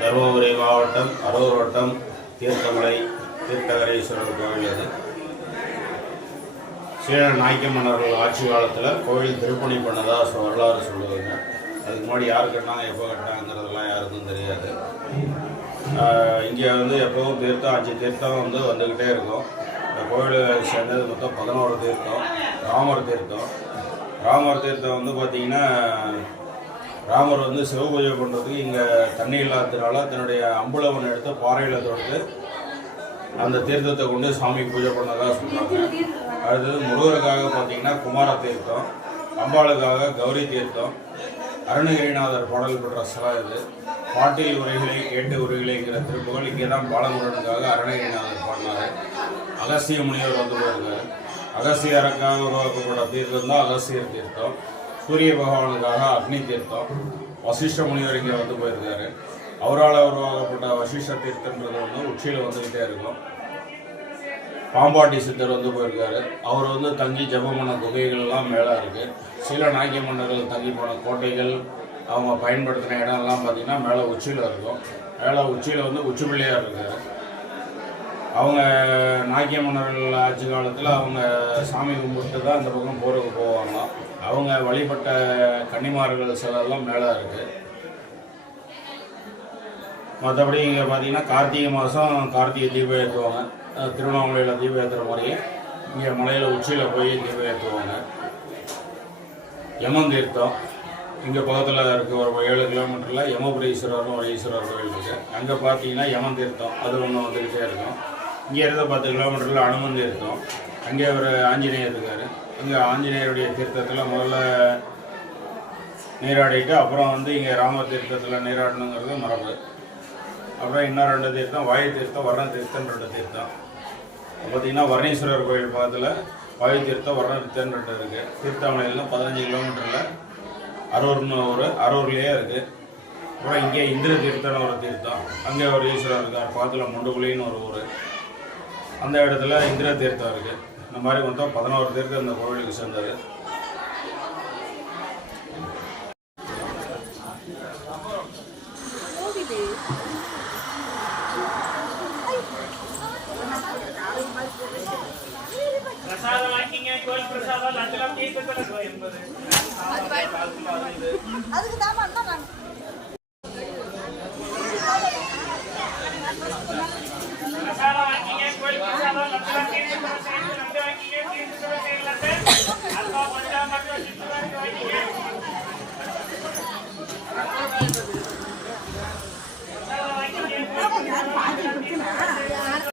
தருமபுரி மாவட்டம் அரூர் வட்டம் தீர்த்தமலை தீர்த்தகரேஸ்வரர் கோவில் அது. சீன நாயக்க மன்னர்கள் ஆட்சி காலத்தில் கோவில் திருப்பணி பண்ணதாக வரலாறு சொல்லுவாங்க. அதுக்கு முன்னாடி யார் கட்டினாங்க, எப்போ கட்டினாங்கிறதெல்லாம் யாருக்கும் தெரியாது. இங்கே எப்பவும் தீர்த்தம் 5 தீர்த்தம் வந்துக்கிட்டே இருக்கும். இந்த கோவில் சேர்ந்தது மொத்தம் 11 தீர்த்தம். ராமர் தீர்த்தம் பார்த்திங்கன்னா, ராமர் சிவபூஜை பண்ணுறதுக்கு இங்கே தண்ணி இல்லாததுனால தன்னுடைய அம்புலவன் எடுத்து பாறையில் தொடுத்து அந்த தீர்த்தத்தை கொண்டு சாமி பூஜை பண்ணதாக சொல்கிறாங்க. அடுத்தது முருகருக்காக பார்த்திங்கன்னா குமார தீர்த்தம், அம்பாளுக்காக கௌரி தீர்த்தம், அருணகிரிநாதர் பாடல் பெற்ற ஸ்தலம் இது. பாட்டில் உரைகளை கேட்டு உரைகளைங்கிற திருப்புகள் இங்கே தான் பாலமுருகனுக்காக அருணகிரிநாதர் பாடினார். அகஸ்திய முனிவர் போயிருக்கார். அகஸ்தியருக்காக உருவாக்கப்பட்ட தீர்த்தம் தான் அகஸ்தியர் தீர்த்தம். சூரிய பகவானுக்காக அக்னி தீர்த்தம். வசிஷ்ட முனிவர் இங்கே போயிருக்காரு. அவரால் உருவாக்கப்பட்ட வசிஷ்ட தீர்த்தன்றது உச்சியில் வந்துக்கிட்டே இருக்கும். பாம்பாட்டி சித்தர் போயிருக்காரு. அவர் தங்கி ஜபம் பண்ண குகைகள்லாம் மேலே இருக்குது. சில நாயக்க மன்னர்கள் தங்கி போன கோட்டைகள் அவங்க பயன்படுத்தின இடம்லாம் பார்த்திங்கன்னா மேலே உச்சியில் இருக்கும். மேலே உச்சியில் உச்சி பிள்ளையார் இருக்கார். அவங்க நாயக்க மன்னர்கள் ஆட்சி காலத்தில் அவங்க சாமி கும்பிட்டு தான் இந்த பக்கம் போருக்கு போவாங்க. அவங்க வழிபட்ட கன்னிமார்கள் சிலர்லாம் மேலே இருக்குது. மற்றபடி இங்கே பார்த்திங்கன்னா கார்த்திகை மாதம் கார்த்திகை தீபம் ஏற்றுவாங்க. திருவண்ணாமலையில் தீபம் ஏற்றுற மாதிரியே இங்கே மலையில் உச்சியில் போய் தீபம் ஏற்றுவாங்க. யமன் தீர்த்தம் இங்கே பக்கத்தில் இருக்க ஒரு 7 கிலோமீட்டரில் யமபுரீஸ்வரர்னு ஒரு ஈஸ்வரர் கோயில் இருக்குது. அங்கே பார்த்தீங்கன்னா யமன் தீர்த்தம் அது ஒன்று வந்துக்கிட்டே இருக்கும். இங்கே இருந்த 10 கிலோமீட்டரில் அனுமன் தீர்த்தம், அங்கே ஒரு ஆஞ்சநேயர் இருக்கார். அங்கே ஆஞ்சநேயருடைய தீர்த்தத்தில் முதல்ல நீராடிட்டு அப்புறம் இங்கே ராமர் தீர்த்தத்தில் நீராடணுங்கிறது மரபு. அப்புறம் இன்னும் 2 தீர்த்தம், வாயு தீர்த்தம், வர்ண தீர்த்தம் 2 தீர்த்தம். பார்த்திங்கன்னா வர்ணீஸ்வரர் கோயில் பக்கத்தில் வாயு தீர்த்தம், வர்ண தீர்த்தம் 2 இருக்குது. தீர்த்தாமலையில் 15 கிலோமீட்டரில் அரூர்னு அரூர்லேயே இருக்குது. அப்புறம் இங்கே இந்திர தீர்த்தம்னு ஒரு தீர்த்தம், அங்கே ஒரு ஈஸ்வரர் இருக்கார். பக்கத்தில் முண்டுகுழின்னு ஒரு ஊர், அந்த இடத்துல இந்திர தீர்த்தம் இருக்குது. இந்த மாதிரி மொத்தம் 11 தீர்த்தம் இந்த கோவிலுக்கு சேர்ந்தது. அதுக்கு